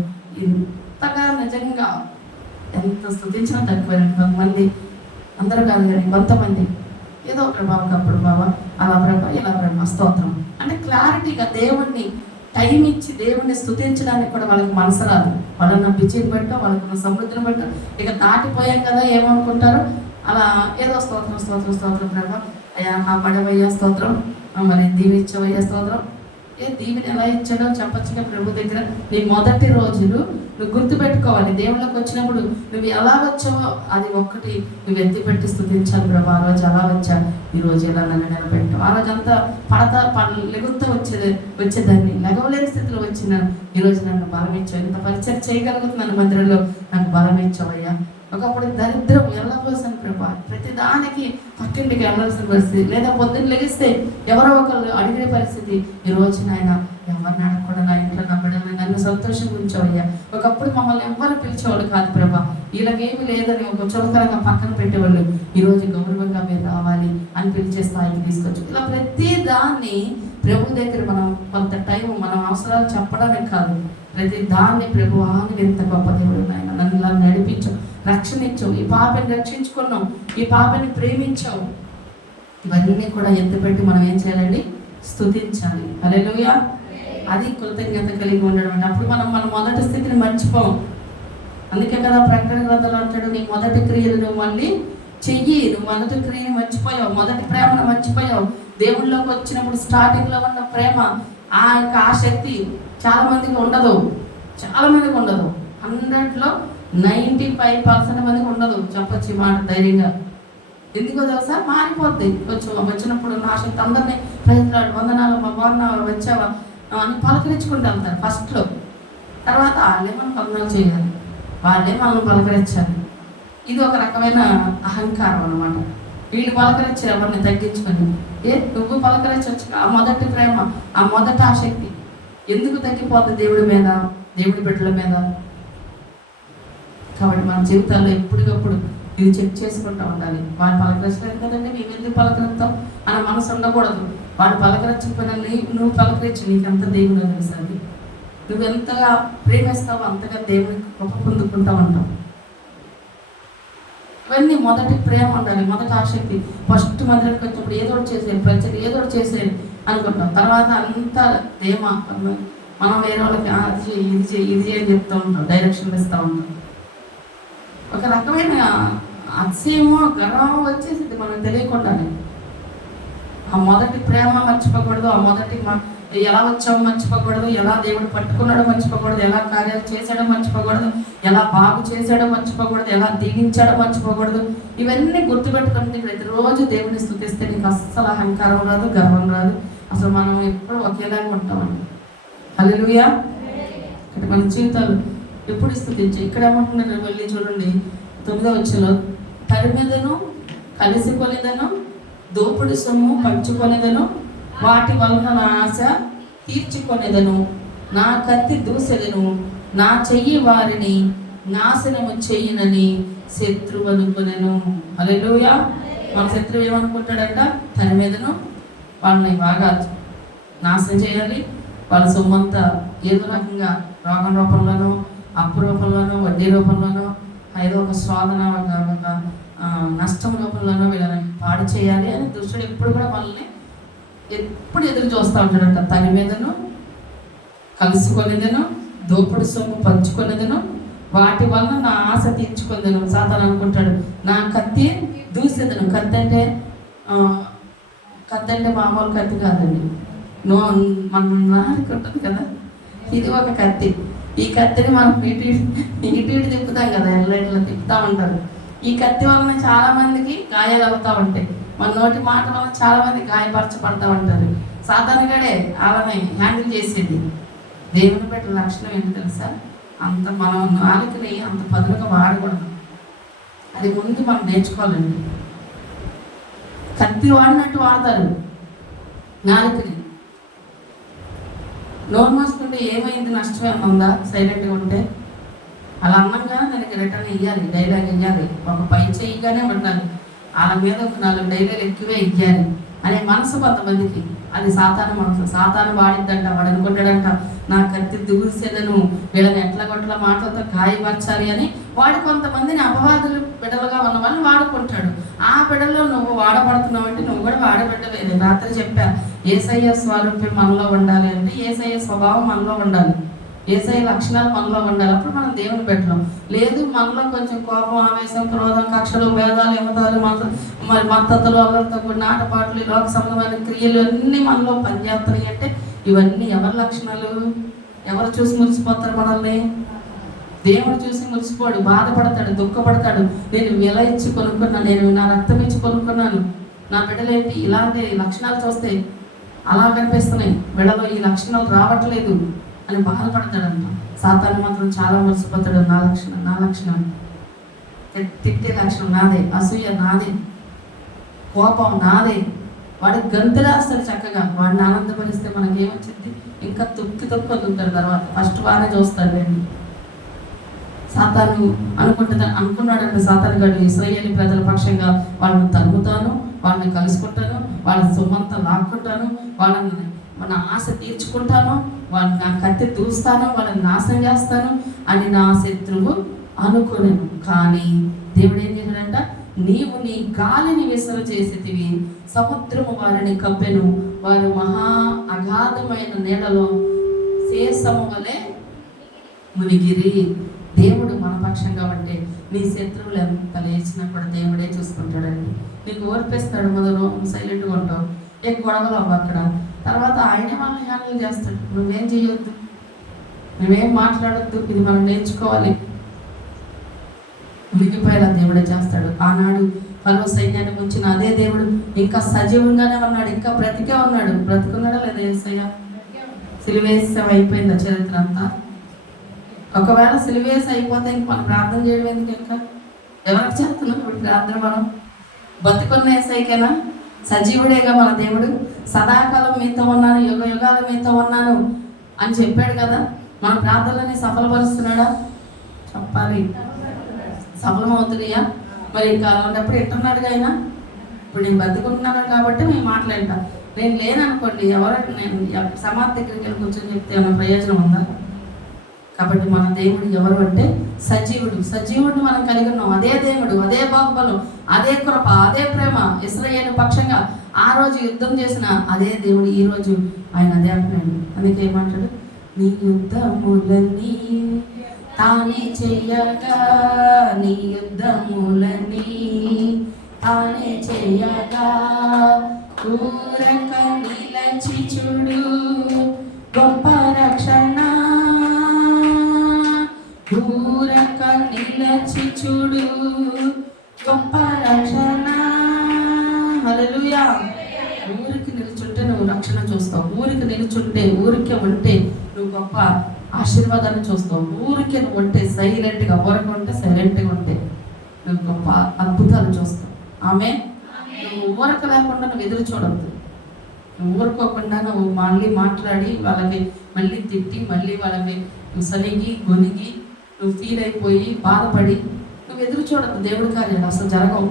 ఇంతగా నిజంగా ఎంత స్తుతించినా తక్కువ. కొంతమంది, అందరూ కాదు కానీ కొంతమంది ఏదో ప్రభావం అప్పుడు బాబా అలా ప్రభా ఇలా ప్రభా స్తోత్రం అంటే క్లారిటీగా దేవుణ్ణి టైం ఇచ్చి దేవుణ్ణి స్తుతించడానికి కూడా వాళ్ళకి మనసు రాదు. వాళ్ళన్న బిజీని బట్టో, వాళ్ళకున్న సమృద్ధిని బట్టో ఇక దాటిపోయాం కదా ఏమనుకుంటారు, అలా ఏదో స్తోత్రం స్తోత్రం స్తోత్రం ప్రభా, అయ్యా కాపాడవయ్యా స్తోత్రం, మరి దీవించవయ్యా స్తోత్రం. దీవిని ఎలా ఇచ్చాడో చెప్పచ్చుగా ప్రభు దగ్గర. నీ మొదటి రోజులు నువ్వు గుర్తుపెట్టుకోవాలి. దేవుళ్ళకి వచ్చినప్పుడు నువ్వు ఎలా వచ్చావో అది ఒక్కటి నువ్వు ఎత్తిపెట్టి స్తుతించాలి. ప్రభు ఆ రోజు అలా వచ్చా, ఈ రోజు ఎలా నన్ను నిలబెట్టావు. ఆ రోజు అంతా లెగుతూ వచ్చేదాన్ని, లెగవలేని స్థితిలో వచ్చిన ఈరోజు నన్ను బలం ఇచ్చావు, ఇంత పరిచయం చేయగలుగుతున్నాను మందిరంలో, నాకు బలం ఇచ్చావయ్యా. ఒకప్పుడు దరిద్రం వెళ్ళవలసిన ప్రభా, ప్రతిదానికి పక్కింటికి వెళ్ళవలసిన పరిస్థితి, లేదా పొద్దున్న లెగిస్తే ఎవరో ఒకరు అడిగిన పరిస్థితి. ఈ రోజు నాయన ఎవరిని అడగకుండా నా ఇంట్లో నమ్మడమే నన్ను సంతోషం ఉంచావయ్యా. ఒకప్పుడు మమ్మల్ని ఎవరు పిలిచేవాళ్ళు కాదు ప్రభా, వీళ్ళకేమి లేదని ఒక చులకరంగా పక్కన పెట్టేవాళ్ళు. ఈరోజు గౌరవంగా మీరు రావాలి అని పిలిచే స్థాయికి తీసుకొచ్చు. ఇలా ప్రతి దాన్ని ప్రభు దగ్గర మనం కొంత టైం మనం అవసరాలు చెప్పడానికి కాదు, ప్రతి దాన్ని ప్రభు ఆని ఎంత గొప్ప దేవుడు నాయన, నన్ను ఇలా నడిపించావు, రక్షణ ఇచ్చావు, ఈ పాపని రక్షించుకున్నావు, ఈ పాపని ప్రేమించావు. ఇవన్నీ కూడా ఎత్తుపెట్టి మనం ఏం చేయాలండి, స్తుతించాలి. హల్లెలూయా. అది కృతజ్ఞత కలిగి ఉండడం అంటే అప్పుడు మనం మన మొదటి స్థితిని మర్చిపోం. అందుకే కదా ప్రకటన గ్రంథంలో అంటాడు, నీ మొదటి క్రియలు నువ్వు మళ్ళీ చెయ్యి. నువ్వు మొదటి క్రియని మర్చిపోయావు, మొదటి ప్రేమను మర్చిపోయావు. దేవుళ్ళలోకి వచ్చినప్పుడు స్టార్టింగ్లో ఉన్న ప్రేమ, ఆ యొక్క ఆసక్తి చాలా మందికి ఉండదు, చాలా మందికి ఉండదు. 100లో 95% మందికి ఉండదు, చెప్పొచ్చు ఈ మాట ధైర్యంగా. ఎందుకో తెలుసా, మారిపోద్ది. వచ్చినప్పుడు నా ఆసక్తి అందరినీ ప్రయత్నాలు, వందనాలు, మా బాగున్నావా, వచ్చావా అని పలకరించుకుంటూ వెళ్తారు ఫస్ట్లో. తర్వాత వాళ్ళే మనం వందనాలు చేయాలి, వాళ్ళే మనం పలకరించాలి. ఇది ఒక రకమైన అహంకారం అన్నమాట. వీళ్ళు పలకరించారు ఎవరిని తగ్గించుకొని, నువ్వు పలకరించవచ్చు. ఆ మొదటి ప్రేమ, ఆ మొదటి ఆసక్తి ఎందుకు తగ్గిపోతుంది దేవుడి మీద, దేవుడి బిడ్డల మీద? కాబట్టి మన జీవితాల్లో ఎప్పటికప్పుడు ఇది చెక్ చేసుకుంటూ ఉండాలి. వాళ్ళు పలకరించలేదు కదండి, మేము ఎందుకు పలకరిస్తాం అన్న మనసు ఉండకూడదు. వాడు పలకరించకపోయినా నువ్వు పలకరించి నీకెంత దేవుడు తెలుసండి. నువ్వు ఎంతగా ప్రేమిస్తావో అంతగా దేవుని గొప్ప పొందుకుంటూ ఉంటావు. ఇవన్నీ మొదటి ప్రేమ ఉండాలి, మొదటి ఆసక్తి. ఫస్ట్ మందిరానికి వచ్చినప్పుడు ఏదో ఒకటి చేసేది, ప్రజలు ఏదో ఒకటి చేసేది అనుకుంటాం. తర్వాత అంతా ధీమ, మనం వేరే వాళ్ళకి ఇది అని చెప్తూ ఉంటాం, డైరెక్షన్ ఇస్తూ ఉంటాం. ఒక రకమైన అతిశయమో గర్వమో వచ్చేసింది మనం తెలియకుండానే. ఆ మొదటి ప్రేమ మర్చిపోకూడదు, ఆ మొదటి ఎలా వచ్చామో మర్చిపోకూడదు, ఎలా దేవుడు పట్టుకున్నాడో మర్చిపోకూడదు, ఎలా కార్యాలు చేశాడో మర్చిపోకూడదు, ఎలా బాగు చేశాడో మర్చిపోకూడదు, ఎలా దీవించాడో మర్చిపోకూడదు. ఇవన్నీ గుర్తుపెట్టుకుంటే ప్రతిరోజు దేవుడిని స్తుతిస్తే నీకు అస్సలు అహంకారం రాదు, గర్వం రాదు. అసలు మనం ఎప్పుడు ఒకేలాగా ఉంటామండి. హల్లెలూయా. ఇక్కడ మన జీవితాలు ఎప్పుడు స్తుతించాయి. ఇక్కడ ఏమంటున్నారు మళ్ళీ చూడండి 9వ వచనంలో, తరిమెదను, కలిసి కొనేదను, దోపుడు సొమ్ము పంచుకొనేదను, వాటి వలన నా ఆశ తీర్చుకొనేదను, నా కత్తి దూసెదను, నా చెయ్యి వారిని నాశనము చెయ్యనని శత్రువు అనుకునేను. హల్లెలూయా. మన శత్రువు ఏమనుకుంటాడంట, తరిమెదను, వాళ్ళని బాగా నాశనం చేయాలి, వాళ్ళ సొమ్మంతా ఏదో రకంగా రోగం రూపంలోనో, అప్పు రూపంలోనో, వడ్డీ రూపంలోనో, ఏదో ఒక శోధన, ఒక నష్టం రూపంలోనో వీళ్ళని పాడు చేయాలి అని దుష్టుడు ఎప్పుడు కూడా వాళ్ళని ఎప్పుడు ఎదురు చూస్తూ ఉంటాడంట. తన మీదను, కలుసుకొనేదను, దోపుడు సొమ్ము పంచుకొనేదను, వాటి వలన నా ఆశ తీర్చుకొనేదను. సాతాను అనుకుంటాడు, నా కత్తి దూసేదను. కత్తి అంటే మామూలు కత్తి కాదండి, మన నారికి ఉంటుంది కదా, ఇది ఒక కత్తి. ఈ కత్తిని మనం ఇటు తిప్పుతాం కదా, ఎట్లా తిప్పుతూ ఉంటారు. ఈ కత్తి వలన చాలా మందికి గాయాలు అవుతూ ఉంటాయి. మన నోటి మాట వలన చాలా మంది గాయపరచబడతా ఉంటారు. సాధారణంగానే వాళ్ళని హ్యాండిల్ చేసేది. దేవుని పెట్టిన లక్షణం ఏంటి తెలుసా, అంత మనం నాలుకని అంత పదులుగా వాడకూడదు. అది ముందు మనం నేర్చుకోవాలండి. కత్తి వాడినట్టు వాడతారు నాలుకని. నోరు మూసుకుంటే ఏమైంది, నష్టం ఏముందా సైలెంట్గా ఉంటే? అలా అన్నంగానే దానికి రిటర్న్ ఇవ్వాలి, డైలాగ్ ఇవ్వాలి, ఒక పై చేయగానే ఉండాలి, వాళ్ళ మీద ఒక 4 డైలాగ్ ఎక్కువే ఇవ్వాలి అనే మనసు కొంతమందికి. అది సాతాను మనసు. సాతాను వాడిద్దంట, వాడు అనుకుంటాడంట నా కత్తి దుగుసేదను, వీళ్ళని ఎట్లా కొట్లా మాటలతో గాయపరచాలి అని వాడు కొంతమందిని అపవాదులు బిడ్డలుగా ఉన్న వాళ్ళని వాడుకుంటాడు. ఆ బిడ్డలో నువ్వు వాడబడుతున్నావు అంటే నువ్వు కూడా వాడబిడ్డవే. రాత్రి చెప్పా, యేసయ్య స్వరూపం మనలో ఉండాలి అంటే యేసయ్య స్వభావం మనలో ఉండాలి, యేసయ్య లక్షణాలు మనలో ఉండాలి, అప్పుడు మనం దేవుని పెట్టడం. లేదు మనలో కొంచెం కోపం, ఆవేశం, క్రోధం, కక్షలు, భేదాలు, యమతాలు, మరి మత్తతులు, అల్లరితో కూడిన ఆటపాటలు, లోక సంబంధమైన క్రియలు అన్నీ మనలో పనిచేస్తున్నాయి అంటే ఇవన్నీ ఎవరి లక్షణాలు? ఎవరు చూసి మురిసిపోతారు మనల్ని? దేవుడు చూసి మురిసిపోడు, బాధపడతాడు, దుఃఖపడతాడు. నేను విల ఇచ్చి కొనుక్కున్నాను, నేను నా రక్తం ఇచ్చి కొనుక్కున్నాను, నా బిడ్డలేంటి ఇలాంటి లక్షణాలు చూస్తే అలా కనిపిస్తున్నాయి, బిడ్డలో ఈ లక్షణాలు రావట్లేదు అని బాధపడతాడంట. సాతాను మాత్రం చాలా మురిసిపోతాడు, నా లక్షణం, తిట్టే లక్షణం నాదే, అసూయ నాదే, కోపం నాదే. వాడికి గంతులేస్తాడు చక్కగా. వాడిని ఆనందపరిస్తే మనకేమొచ్చింది? ఇంకా తొక్కి వదులుతాడు తర్వాత. ఫస్ట్ వారే చూస్తాడు. సాతాను అనుకున్నాడంటే సాతాను గడు ఇశ్రాయేలు ప్రజల పక్షంగా వాళ్ళని తరుముతాను, వాళ్ళని కలుసుకుంటాను, వాళ్ళ సొమ్మంతా లాక్కుంటాను, వాళ్ళని మన ఆశ తీర్చుకుంటాను, వాళ్ళని నా కత్తి దూస్తాను, వాళ్ళని నాశనం చేస్తాను అని నా శత్రువు అనుకునేను. కానీ దేవుడు ఏం చేశాడంట? నీవు నీ గాలిని విసర చేసేటివి, సముద్రము వారిని కప్పెను, వారు మహా అగాధమైన నీడలో శేషము వలె మునిగిరి. దేవుడు మన పక్షంగా ఉంటే నీ శత్రువులు ఎంత లేచినా కూడా దేవుడే చూసుకుంటాడండి. నీకు ఓర్పిస్తాడు. మొదలు సైలెంట్గా ఉంటావు, ఏ గొడవలు అవ్వ అక్కడ, తర్వాత ఆయనే మనల్ని హ్యాండిల్ చేస్తాడు. నువ్వేం చేయొద్దు, నువ్వేం మాట్లాడొద్దు, ఇది మనం నేర్చుకోవాలి. మిగిలిపోయేలా దేవుడే చేస్తాడు. ఆనాడు ఫరో సైన్యాన్ని ముంచిన అదే దేవుడు ఇంకా సజీవంగానే ఉన్నాడు, ఇంకా బ్రతికే ఉన్నాడు. బ్రతుకున్నాడా లేదా యేసయ్య? సిలువేసం అయిపోయిందా చరిత్ర అంతా? ఒకవేళ సిలువేసి అయిపోతే ఇంక మనం ప్రార్థన చేయడం ఎందుకు? ఇంకా ఎవరికి చేస్తున్నాం ఇప్పుడు ప్రార్థన? మనం బతుకున్న యేసయ్యకేనా? సజీవుడేగా మన దేవుడు. సదాకాలం మీతో ఉన్నాను, యుగ యుగాలు మీతో ఉన్నాను అని చెప్పాడు కదా. మన ప్రార్థనని సఫలపరుస్తున్నాడా? చెప్పాలి. సఫలమవుతున్నాయా? మరి ఇంకా అలాంటప్పుడు ఎట్టున్నాడుగా అయినా? ఇప్పుడు నేను బతుకుంటున్నాను కాబట్టి మేము మాట్లాడతాం. నేను లేననుకోండి, నేను సమాధి దగ్గరికి వెళ్ళి కూర్చొని చెప్తే ఏమైనా ప్రయోజనం ఉందా? కాబట్టి మన దేవుడు ఎవరు అంటే సజీవుడు. సజీవుడిని మనం కలిగి ఉన్నాం. అదే దేవుడు, అదే బాహుబలం, అదే కృప, అదే ప్రేమ. ఇశ్రాయేలు పక్షంగా ఆ రోజు యుద్ధం చేసిన అదే దేవుడు ఈ రోజు ఆయన అదే అంటున్నాడు. అందుకే ఏమంటాడు? నీ యుద్ధములన్నీ తానే చెయ్యగా, నీ యుద్ధములన్నీ తానే చెయ్యగా, ఊరక నిలచి చూడు గొప్ప రక్షణ, ఊరక నిలచి చూడు గొప్ప రక్షణ. హల్లెలూయా. ఊరికి నిలుచుంటే నువ్వు రక్షణ చూస్తావు. ఊరికి నిలుచుంటే, ఊరికే ఉంటే నువ్వు గొప్ప ఆశీర్వాదాన్ని చూస్తావు. ఊరికే నువ్వు ఉంటే, సైలెంట్గా ఊరికి ఉంటే, సైలెంట్గా ఉంటే నువ్వు గొప్ప అద్భుతాలు చూస్తావు. ఆమె నువ్వు ఊరక లేకుండా నువ్వు ఎదురు చూడద్దు. నువ్వు ఊరుకోకుండా నువ్వు మళ్ళీ మాట్లాడి వాళ్ళకి మళ్ళీ తిట్టి మళ్ళీ వాళ్ళకి సలిగి గొనిగి నువ్వు ఫీల్ అయిపోయి బాధపడి నువ్వు ఎదురు చూడద్దు. దేవుడి కార్యాలు అసలు జరగవు.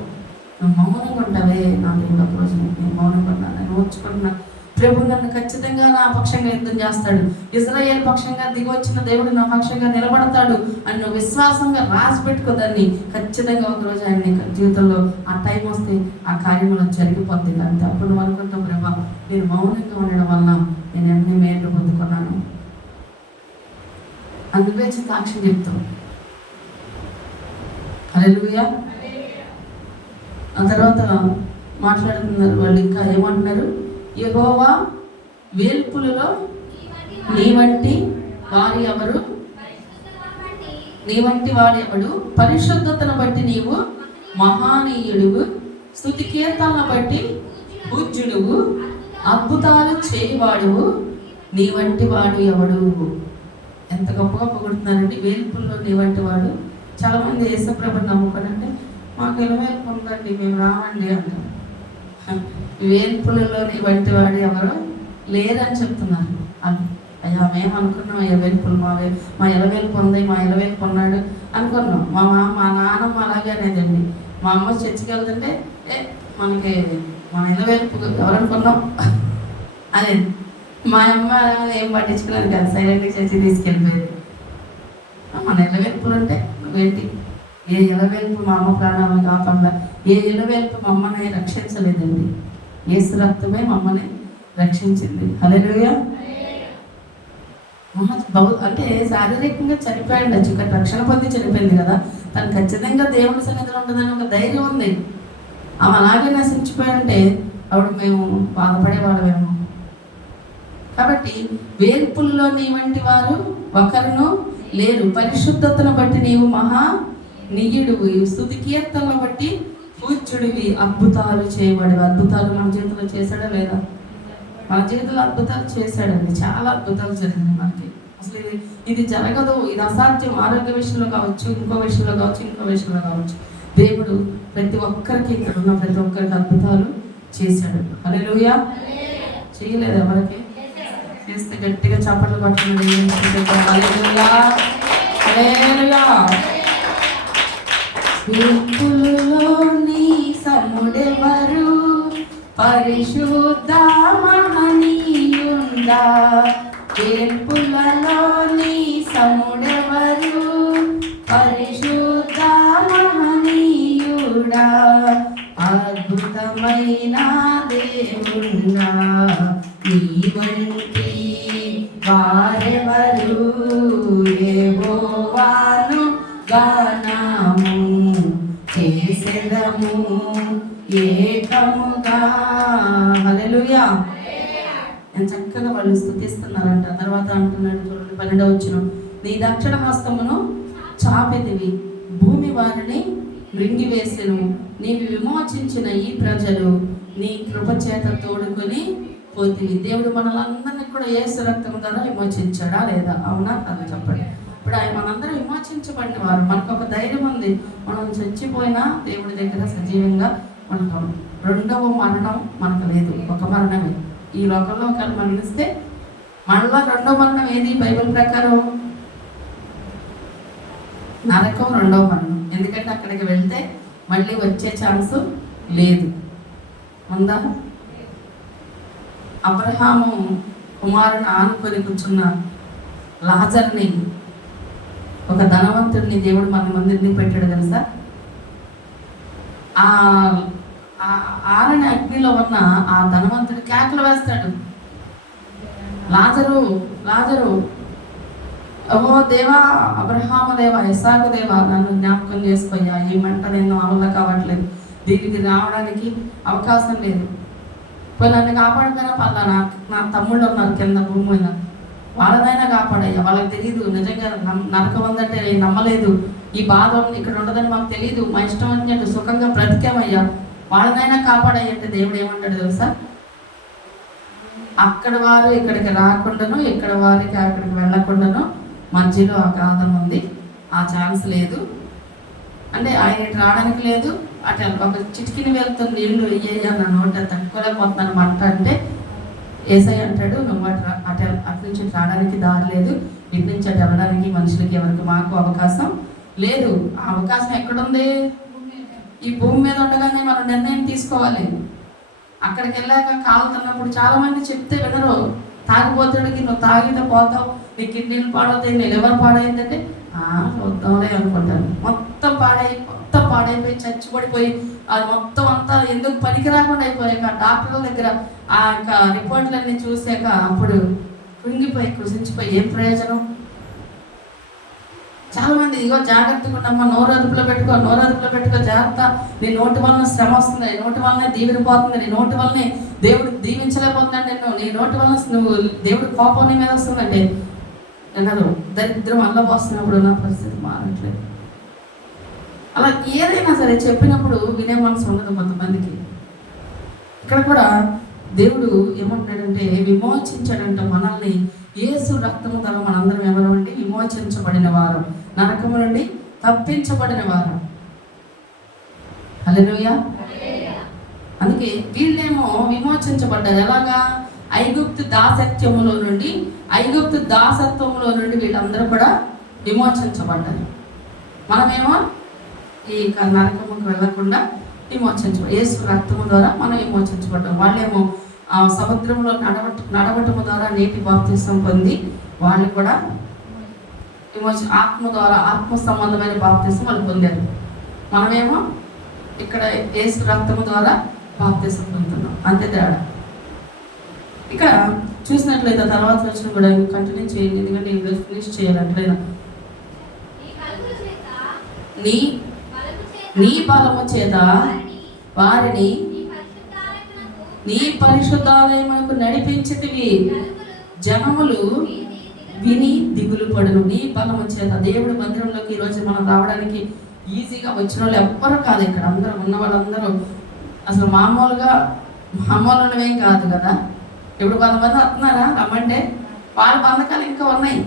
నువ్వు మౌనంగా ఉంటావే, నా దేవుడు ఒకరోజు నేను మౌనంగా ఉన్నాను, నేను ఓర్చుకుంటున్నా, ప్రభు నన్ను ఖచ్చితంగా నా పక్షంగా యుద్ధం చేస్తాడు, ఇశ్రాయేలు పక్షంగా దిగి వచ్చిన దేవుడు నా పక్షంగా నిలబడతాడు అని నువ్వు విశ్వాసంగా రాసి పెట్టుకోదాన్ని. ఖచ్చితంగా ఒకరోజు ఆయన జీవితంలో ఆ టైం వస్తే ఆ కార్యంలో జరిగిపోతుంది. అంతే. అప్పుడు నువ్వు అనుకుంటావు, ప్రభా నేను మౌనంగా ఉండడం వలన నేను ఎన్ని మేలు పొందుకున్నాను. అందుకే సాక్ష్యం చెప్తాం. హల్లెలూయా. ఆ తర్వాత మాట్లాడుతున్నారు వాళ్ళు, ఇంకా ఏమంటున్నారు? యెహోవా వేల్పులలో నీ వంటి వారి ఎవరు? నీ వంటి వాడు ఎవడు? పరిశుద్ధతను బట్టి నీవు మహానీయుడువు, స్తుతి కీర్తనను బట్టి పూజ్యుడువు, అద్భుతాలు చేయవాడువు, నీ వంటి వాడు ఎవడు? ఎంత గొప్పగా పొగుడుతున్నారండి. వేల్పుల్లో నీ వంటి వాడు. చాలామంది యేసుప్రభుని నమ్ముకోనంటే మాకు ఎలవేల్పు ఉందండి, మేము రావండి అంటారు. వేల్పులలో నీ వంటి వాడు ఎవరు లేరని చెప్తున్నారు. అయ్యా మేము అనుకున్నాం ఎలవేల్పులు మా ఎలవేల్పు ఉంది, మా ఎలవేల్పు ఉన్నాడు అనుకున్నాం. మా నాన్నమ్మ అలాగే అనేదండి. మా అమ్మ చర్చికి వెళ్తుంటే మనకి మన ఎలవేల్పు ఎవరనుకున్నాం అనేది. మా అమ్మ ఏం పట్టించుకున్నాను కదా, సైలెంట్గా చర్చి తీసుకెళ్ళిపోయేది. మన ఎలవేల్పులు ఉంటే నువ్వేంటి, ఏ ఎలవేల్పు మా అమ్మ ప్రాణాలను కాపాడ, ఏ ఎలవేల్పు మా అమ్మని రక్షించలేదండి. యేసు రక్తమే మా అమ్మని రక్షించింది. హల్లెలూయా. అంటే శారీరకంగా చనిపోయిండొచ్చు, కానీ రక్షణ పొంది చనిపోయింది కదా, తను ఖచ్చితంగా దేవుడి సన్నిధిలో ఉంటుందని ఒక ధైర్యం ఉంది. ఆమె అలాగే నశించిపోయింటే అప్పుడు మేము బాధపడేవాళ్ళమేమో. కాబట్టి వేల్పుల్లో నీ వంటి వారు ఒకరును లేరు, పరిశుద్ధతను బట్టి నీవు మహా నియుడువి, స్తుతి కీర్తనను బట్టి పూజ్యుడివి, అద్భుతాలు చేయబడి. అద్భుతాలు మన జీవితంలో చేశాడా లేదా? మన జీవితంలో అద్భుతాలు చేశాడండి. చాలా అద్భుతాలు జరిగినాయి మనకి. అసలు ఇది జరగదు, ఇది అసాధ్యం. ఆరోగ్య విషయంలో కావచ్చు, ఇంకో విషయంలో కావచ్చు, ఇంకో విషయంలో కావచ్చు, దేవుడు ప్రతి ఒక్కరికి, ఇక్కడ ఉన్న ప్రతి ఒక్కరికి అద్భుతాలు చేశాడు. హల్లెలూయా. చేయలేదు ఎవరికి? చేస్తే గట్టిగా చప్పట్లు కొట్టండి. హల్లెలూయా, హల్లెలూయా. వేల్పుల్లోని సముడెవరు, పరిశుద్ధ మహనీయుండా. వేల్పులలోని సముడెవరు, పరిశుద్ధ మహనీయుడా. అద్భుతమైన దేవుడా, నీ వంటి వారెవరు, యెహోవాను గానము చేసెదము ఏకముగా. హల్లెలూయా. నేను చక్కగా వాళ్ళు స్తుతిస్తున్నారంట. తర్వాత అంటున్నాడు చూడండి 12వ వచనం, నీ దక్షిణ హస్తమును చాపెదివి, భూమి వారిని మృంగివేసెను, నీవు విమోచించిన ఈ ప్రజలు నీ కృప చేత తోడుకొని పోతివి. దేవుడు మనలందరినీ కూడా యేసు రక్తం ద్వారా విమోచించాడా లేదా? అవునా కాదు చెప్పండి. ఇప్పుడు ఆయన మనందరూ విమోచించబడిన వారు. మనకు ఒక ధైర్యం ఉంది, మనం చచ్చిపోయినా దేవుడి దగ్గర సజీవంగా ఉంటాం. రెండవ మరణం మనకు లేదు, ఒక మరణమే. ఈ లోకంలో ఒకరు మరణిస్తే మళ్ళా రెండవ మరణం ఏది? బైబిల్ ప్రకారం నరకం రెండవ మరణం. ఎందుకంటే అక్కడికి వెళ్తే మళ్ళీ వచ్చే ఛాన్స్ లేదు. ఉందా? అబ్రహాము కుమారుని ఆనుకొని కూర్చున్న లాజర్ని, ఒక ధనవంతుడిని దేవుడు మన మందిని పెట్టాడు తెలుసా? ఆ ఆరని అగ్నిలో ఉన్న ఆ ధనవంతుడు కేకలు వేస్తాడు, లాజరు లాజరు, ఓ దేవా, అబ్రహాము దేవా, ఇస్సాకు దేవా, నన్ను జ్ఞాపకం చేసుకోయ్యా. ఈ మంట నేను నా వల్ల కావట్లేదు, దీనికి రావడానికి అవకాశం లేదు. పోయి నన్ను కాపాడుకున్నా పర్లా, నా తమ్ముళ్ళు ఉన్నారు కింద భూమి మీద, వాళ్ళనైనా కాపాడయ్యా. వాళ్ళకి తెలియదు నిజంగా నరకం ఉందంటే నమ్మలేదు, ఈ బాధ ఇక్కడ ఉండదని మాకు తెలియదు, మా ఇష్టం వచ్చినట్టు సుఖంగా బ్రతికామయ్యా, వాళ్ళనైనా కాపాడయ్యా అంటే దేవుడు ఏమంటాడు తెలుసా? అక్కడ వారు ఇక్కడికి రాకుండాను, ఇక్కడ వారికి అక్కడికి వెళ్ళకుండాను మధ్యలో అగాధం ఉంది, ఆ ఛాన్స్ లేదు అంటే ఆయన ఇటు రావడానికి లేదు. అటు ఒక చిటికిని వెళ్తున్న నీళ్లు వెయ్యయ్యా, నా నోట తట్టుకోలేకపోతున్నాను మంట అంటే ఏసై అంటాడు, నువ్వు అటు నుంచి రావడానికి దారి లేదు, ఇటు నుంచి అటు వెళ్ళడానికి మనుషులకి ఎవరికి మాకు అవకాశం లేదు. ఆ అవకాశం ఎక్కడుంది? ఈ భూమి మీద ఉండగానే మనం నిర్ణయం తీసుకోవాలి. అక్కడికి వెళ్ళాక కాలుతున్నప్పుడు చాలా మంది చెప్తే వినరు. తాగిపోతాడికి నువ్వు తాగితే పోతావు, నీ కిడ్నీలు పాడవుతాయి, నీ లివర్ పాడైందంటే వద్దాంలే అనుకుంటాను. మొత్తం పాడైపోయి చచ్చిపడిపోయి అది మొత్తం అంతా ఎందుకు పనికి రాకుండా అయిపోయాక డాక్టర్ల దగ్గర ఆ యొక్క రిపోర్ట్లన్నీ చూసాక అప్పుడు కృంగిపోయి కృషించిపోయి ఏం ప్రయోజనం? చాలా మంది ఇగో జాగ్రత్తగా ఉండమ్మా, నోరు అదుపులో పెట్టుకో జాగ్రత్త, నీ నోటి వలన శ్రమ వస్తుంది, నీ నోటి వలనే దీవెన పోతుంది, నీ నోటి వల్లనే దేవుడు దీవించలేకపోతున్నాడు నేను, నీ నోటి వలన నువ్వు దేవుడు కోపం నీ మీద వస్తుందంటే అన్నారు. దరిద్రం వల్ల వస్తున్నప్పుడు నా పరిస్థితి మారట్లేదు. అలా ఏదైనా సరే చెప్పినప్పుడు వినే మనసు ఉండదు కొంతమందికి. ఇక్కడ కూడా దేవుడు ఏమంటున్నాడంటే విమోచించాడంట మనల్ని. యేసు రక్తము ద్వారా మనందరం ఎవరు అంటే విమోచించబడిన వారు, నరకము నుండి తప్పించబడిన వారు. హల్లెలూయా. అందుకే వీళ్ళేమో విమోచించబడ్డారు. ఎలాగా? ఐగుప్తు దాసత్వములో నుండి వీళ్ళందరూ కూడా విమోచించబడ్డారు. మనమేమో ఈ నరకముకు వెళ్ళకుండా యేసు రక్తము ద్వారా మనం విమోచించబడ్డాం. వాళ్ళేమో సముద్రంలో నడవటము ద్వారా నీటి బాప్తిసం పొంది వాళ్ళు కూడా ఆత్మ ద్వారా ఆత్మ సంబంధమైన బాప్తిసం వాళ్ళు పొందారు. మనమేమో ఇక్కడ యేసు రక్తము ద్వారా బాప్తిసం పొందుతున్నాం, అంతే తేడా. ఇక్కడ చూసినట్లయితే తర్వాత వచ్చిన కూడా కంటిన్యూ చేయండి, ఎందుకంటే ఫినిష్ చేయాలట్లేదు. నీ బలము చేత వారిని నీ పరిశుద్ధాలయమునకు నడిపించితివి, జనములు విని దిగులు పడును. నీ బలము చేత. దేవుడి మందిరంలోకి ఈరోజు మనం రావడానికి ఈజీగా వచ్చిన వాళ్ళు ఎవ్వరు కాదు. ఇక్కడ అందరూ ఉన్న వాళ్ళందరూ అసలు మామూలువేం కాదు కదా. ఇప్పుడు కొంతమంది వస్తున్నారా రమ్మంటే వాళ్ళ బంధకాలు ఇంకా ఉన్నాయి,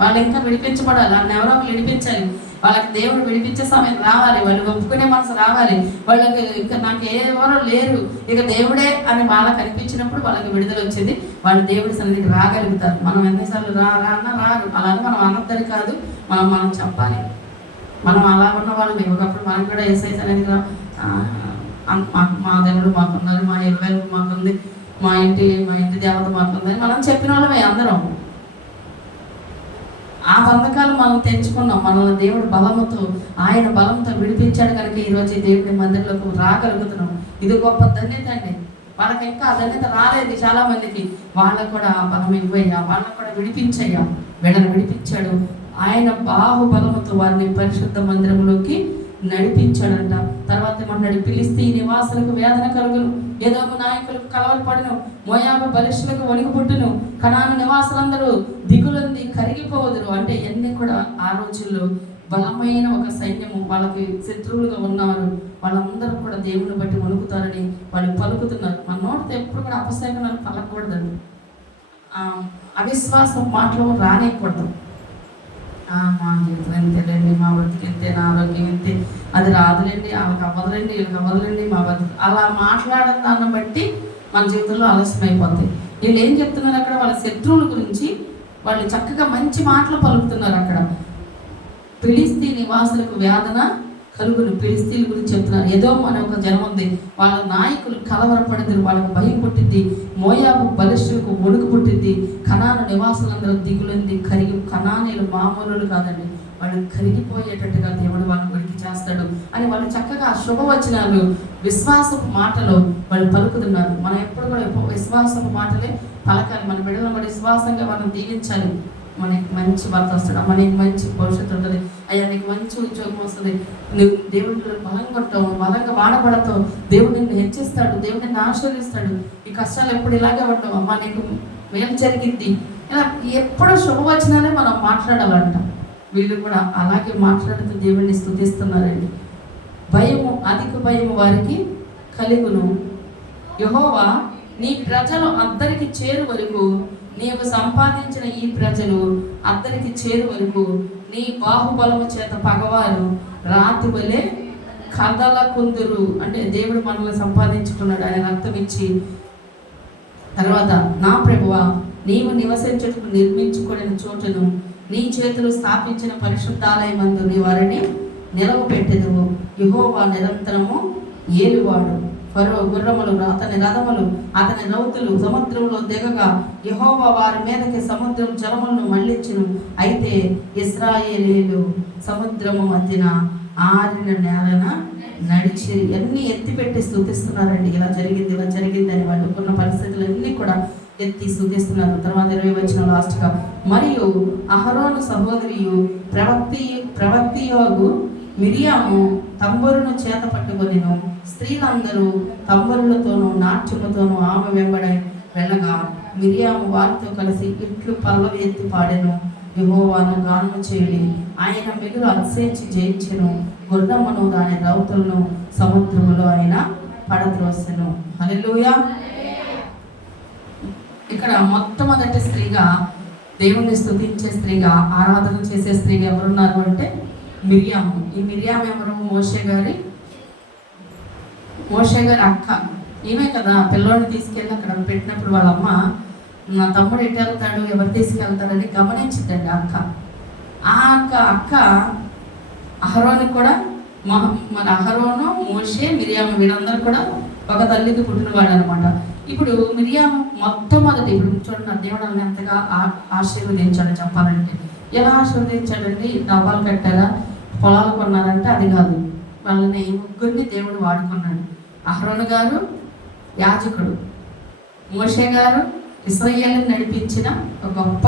వాళ్ళు ఇంకా విడిపించబడాలి, వాళ్ళని ఎవరో విడిపించాలి. వాళ్ళకి దేవుడు విడిపించే సమయం రావాలి, వాళ్ళు ఒప్పుకునే మనసు రావాలి. వాళ్ళకి ఇంకా నాకు ఎవరో లేరు, ఇక దేవుడే అని వాళ్ళకి అనిపించినప్పుడు వాళ్ళకి విడుదల వచ్చింది, వాళ్ళు దేవుడి సన్నిధికి రాగలుగుతారు. మనం ఎన్నిసార్లు రాన్నా రారు. అలాగే మనం అనొద్దని కాదు, మనం చెప్పాలి. మనం అలా ఉన్న వాళ్ళని ఒకప్పుడు మనం కూడా ఏసై సన్నిధిగా మా దేవుడు మాకున్నారు, మా ఇరవై మాకుంది, మా ఇంటి దేవత మాకుందని మనం చెప్పిన వాళ్ళమే అందరం. ఆ బంధకాలు మనం తెంచుకున్నాం. మనల్ని దేవుడు బలముతో, ఆయన బలంతో విడిపించాడు కనుక ఈరోజు దేవుడి మందిరంలోకి రాగలుగుతున్నాం. ఇది గొప్ప ధన్యత అండి. వాళ్ళకి ఇంకా ఆ ధన్యత రాలేదు చాలా మందికి. వాళ్ళకు కూడా ఆ బలం ఇవ్వయ్యా, వాళ్ళకు కూడా విడిపించయ్యా. వీళ్ళని విడిపించాడు. ఆయన బాహుబలముతో వారిని పరిశుద్ధ మందిరంలోకి నడిపించాడంట. తర్వాత ఏమన్నాడు, ఫిలిష్తీ నివాసులకు వేదన కలుగును, ఎదోము నాయకులకు కలవరపడును, మోయాబు బలిష్ఠులకు వణుకు పుట్టును, కనాను నివాసులందరూ దిగులుంది కరిగిపోవదురు. అంటే ఎన్ని కూడా ఆ రోజుల్లో బలమైన ఒక సైన్యము, వాళ్ళకి శత్రువులుగా ఉన్నారు, వాళ్ళందరూ కూడా దేవుని బట్టి వణుకుతారని వాళ్ళు పలుకుతున్నారు. మన నోటితో ఎప్పుడు కూడా అపశకనాలు పలకూడదండి, అవిశ్వాసం మాటలు రానేకూడదు. మా జీవితం ఎంతేలేండి, మా బతికి ఎంతే, నా ఆరోగ్యం ఎంతే, అది రాదులేండి, వాళ్ళకి అవ్వదులేండి, వీళ్ళకి అవ్వదులేండి, మా బతుకు అలా మాట్లాడడం దాన్ని బట్టి మన జీవితంలో ఆలస్యం అయిపోతాయి. వీళ్ళు ఏం చెప్తున్నారు అక్కడ, వాళ్ళ శత్రువుల గురించి వాళ్ళు చక్కగా మంచి మాటలు పలుకుతున్నారు. అక్కడ ఫిలిష్తీ నివాసులకు వేదన కలుగును, ఫిలిష్తీల గురించి చెప్తున్నారు. ఎదోము అనే ఒక జనం ఉంది, వాళ్ళ నాయకులు కలవరపడింది, వాళ్ళకు భయం పుట్టింది, మోయాబు బలిష్ఠులకు వణుకు పుట్టింది, కనాను నివాసులందరూ దిగులుంది కరిగి. కనానీలు మామూలు కాదండి, వాళ్ళు కరిగిపోయేటట్టుగా దేవుడు వాళ్ళని విడికి చేస్తాడు అని వాళ్ళు చక్కగా శుభవచనాలు, విశ్వాసపు మాటలు వాళ్ళు పలుకుతున్నారు. మనం ఎప్పుడు కూడా విశ్వాసపు మాటలే పలకాలి. మన బిడ్డలను కూడా విశ్వాసంగా మనం దీవించాలి. మనకి మంచి భర్త వస్తాడు, మనకి మంచి భవిష్యత్తు ఉంటుంది, అయ్యా నీకు మంచి ఉద్యోగం వస్తుంది, నువ్వు దేవుడిలో బలంగా ఉంటావు, బలంగా వాడబడతావు, దేవుడు నిన్ను హెచ్చిస్తాడు, దేవుడు నిన్ను ఆశీర్వదిస్తాడు, ఈ కష్టాలు ఎప్పుడు ఇలాగే ఉండవు, అమ్మ నీకు మేలు జరిగింది, ఇలా ఎప్పుడు శుభవచనాలే మనం మాట్లాడాలంట. వీళ్ళు కూడా అలాగే మాట్లాడుతూ దేవుడిని స్తుతిస్తున్నారండి. భయము, అధిక భయము వారికి కలుగును. యెహోవా నీ ప్రజలు అద్దరికి చేరు వరకు, నీవు సంపాదించిన ఈ ప్రజలు అద్దరికి చేరు వరకు నీ బాహుబలము చేత పగవారు రాతి వలె కదలకుందురు. అంటే దేవుడు మనల్ని సంపాదించుకున్నాడు, ఆయన రక్తం ఇచ్చి. తర్వాత నా ప్రభువా, నీవు నివసించుటకు నిర్మించుకున్న చోటును, నీ చేతులు స్థాపించిన పరిశుద్ధాలయమందు నీ వారిని నిలవపెట్టెదవు. యెహోవా నిరంతరము ఏలువాడు. ఫరో గుర్రములు, అతని రథములు, అతని రౌతులు సముద్రంలో దిగగా యెహోవా వారి మీదకి సముద్రం జలములను మళ్లించును. అయితే ఇశ్రాయేలీయులు సముద్రము మధ్యన ఆరిన నేలన నడిచి అన్ని ఎత్తిపెట్టి స్తుతిస్తున్నారండి. ఇలా జరిగింది, ఇలా జరిగింది అని వాళ్ళకున్న పరిస్థితులన్నీ కూడా ఎత్తి స్తుతిస్తున్నారు. తర్వాత 20 వచ్చిన లాస్ట్గా, మరియు అహరోను సహోదరియు ప్రవక్తియోగు మిరియాము తంబురును చేత పట్టుకొనిను, స్త్రీలందరూ తంబురులతోనూ నాట్యముతోనూ ఆమె వెంబడి వెళ్ళగా మిరియాము వారితో కలిసి ఇట్లు పల్లవి ఎత్తి పాడెను. యెహోవాను గానము చేయుడి, ఆయన మిగులు అతిశయించి జయించెను, గుర్రమును దాని రౌతులను సముద్రములో ఆయన పడద్రోసెను. హల్లెలూయా. ఇక్కడ మొట్టమొదటి స్త్రీగా, దేవుణ్ణి స్తుతించే స్త్రీగా, ఆరాధన చేసే స్త్రీగా ఎవరున్నారు అంటే మిరియాము. ఈ మిరియాము ఎవరు? మోషే గారి అక్క. ఈమె కదా పిల్లోడిని తీసుకెళ్ళి అక్కడ పెట్టినప్పుడు వాళ్ళ అమ్మ నా తమ్ముడు ఎటు వెళ్తాడు, ఎవరు తీసుకెళ్తారని గమనించిందండి అక్క. ఆ అక్క అహరోనికి కూడా మన అహరోను, మోషే, మిరియాము వీళ్ళందరూ కూడా ఒక తల్లికి పుట్టినవాడు అనమాట. ఇప్పుడు మిరియాము మొట్టమొదటి, ఇప్పుడు చూడండి దేవుడు వాళ్ళని ఎంతగా ఆశీర్వదించాడు చెప్పాలంటే. ఎలా ఆశీర్వదించాడండి? డబ్బాలు కట్టారా, పొలాలు కొన్నారంటే అది కాదు. వాళ్ళని ముగ్గురిని దేవుడు వాడుకున్నాడు. అహరోను గారు యాజకుడు, మోషే గారు ఇశ్రాయేలుని నడిపించిన ఒక గొప్ప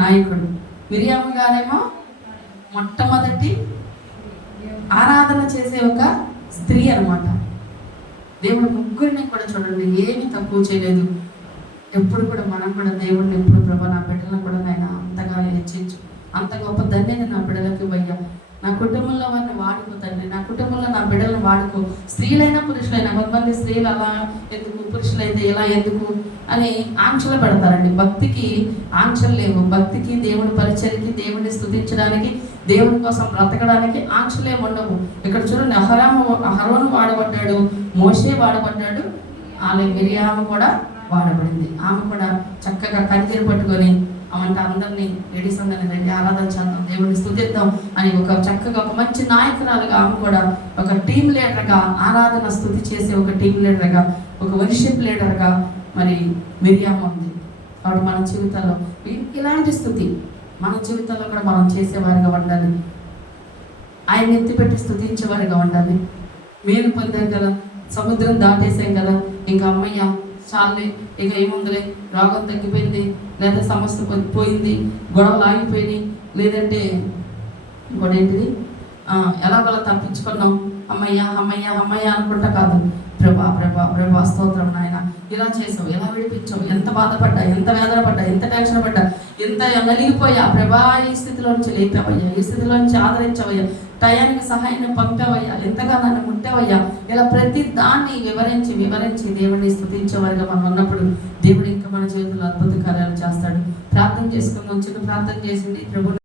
నాయకుడు, మిరియాము గారేమో మొట్టమొదటి ఆరాధన చేసే ఒక స్త్రీ అనమాట. దేవుడు ముగ్గురిని కూడా చూడండి ఏమీ తక్కువ చేయలేదు. ఎప్పుడు కూడా మనం కూడా దేవుడిని ఎప్పుడు ప్రభా నా బిడ్డలను కూడా నేను అంతగా హెచ్చించు, అంత గొప్ప ధన్యత నా బిడ్డలకు ఇవ్వయ్యా, నా కుటుంబంలో వారిని వాడుకో తండ్రి, నా కుటుంబంలో నా బిడ్డలను వాడుకో. స్త్రీలైనా పురుషులైనా, కొంతమంది స్త్రీలు అలా ఎందుకు, పురుషులైతే ఇలా ఎందుకు అని ఆంక్షలు పెడతారండి. భక్తికి ఆంక్షలు లేవు. భక్తికి, దేవుడి పరిచయకి, దేవుడిని స్తుతించడానికి, దేవుడి కోసం బ్రతకడానికి ఆంక్షలే ఉండవు. ఇక్కడ చూడండి అహరోను వాడబడ్డాడు, మోషే వాడబడ్డాడు, ఆమె మిరియాము కూడా వాడబడింది. ఆమె కూడా చక్కగా కనితీరు పట్టుకొని అవంటే అందరినీ లేడీస్ అందరినీ వెళ్ళి ఆరాధన చేద్దాం, దేవుడిని స్తుతిద్దాం అని ఒక చక్కగా ఒక మంచి నాయకురాలుగా, ఆమె కూడా ఒక టీం లీడర్గా, ఆరాధన స్తుతి చేసే ఒక టీం లీడర్గా, ఒక వర్షిప్ లీడర్గా మరి మిరియాము ఉంది. కాబట్టి మన జీవితాల్లో ఇలాంటి స్థుతి మన జీవితంలో కూడా మనం చేసేవారిగా ఉండాలి. ఆయన ఎత్తిపెట్టి స్తుతించేవారిగా ఉండాలి. మేలు పొందాం కదా, సముద్రం దాటేసాం కదా, ఇంకా అమ్మయ్య చాలే, ఇక ఏముందిలే, రోగం తగ్గిపోయింది, లేదా సమస్య పోయింది, గొడవలు ఆగిపోయినాయి, లేదంటే ఇంకోటి ఏంటిది ఎలాగోలా తప్పించుకున్నాం, అమ్మయ్య అమ్మయ్య అమ్మయ్య అనుకుంటా కాదు. ప్రభా ప్రభా ప్రభా స్తోత్రం నాయన, ఇలా చేసావు, ఎలా విడిపించావు, ఎంత బాధపడ్డా, ఎంత వేదన పడ్డా, ఎంత టెన్షన్ పడ్డా, ఎంత నలిగిపోయా ప్రభా, ఈ స్థితిలో నుంచి లేపావయ్యా, ఈ స్థితిలో నుంచి ఆదరించవయ్యా, టయానికి సహాయాన్ని పంపావయ్యా, ఎంతగా నన్ను ముట్టావయ్యా, ఇలా ప్రతి దాన్ని వివరించి వివరించి దేవుడిని స్తుతించేవారిగా మనం ఉన్నప్పుడు దేవుడు ఇంకా మన జీవితంలో అద్భుత కార్యాలు చేస్తాడు. ప్రార్థన చేసుకుందాం. చిన్న ప్రార్థన చేసింది ప్రభు.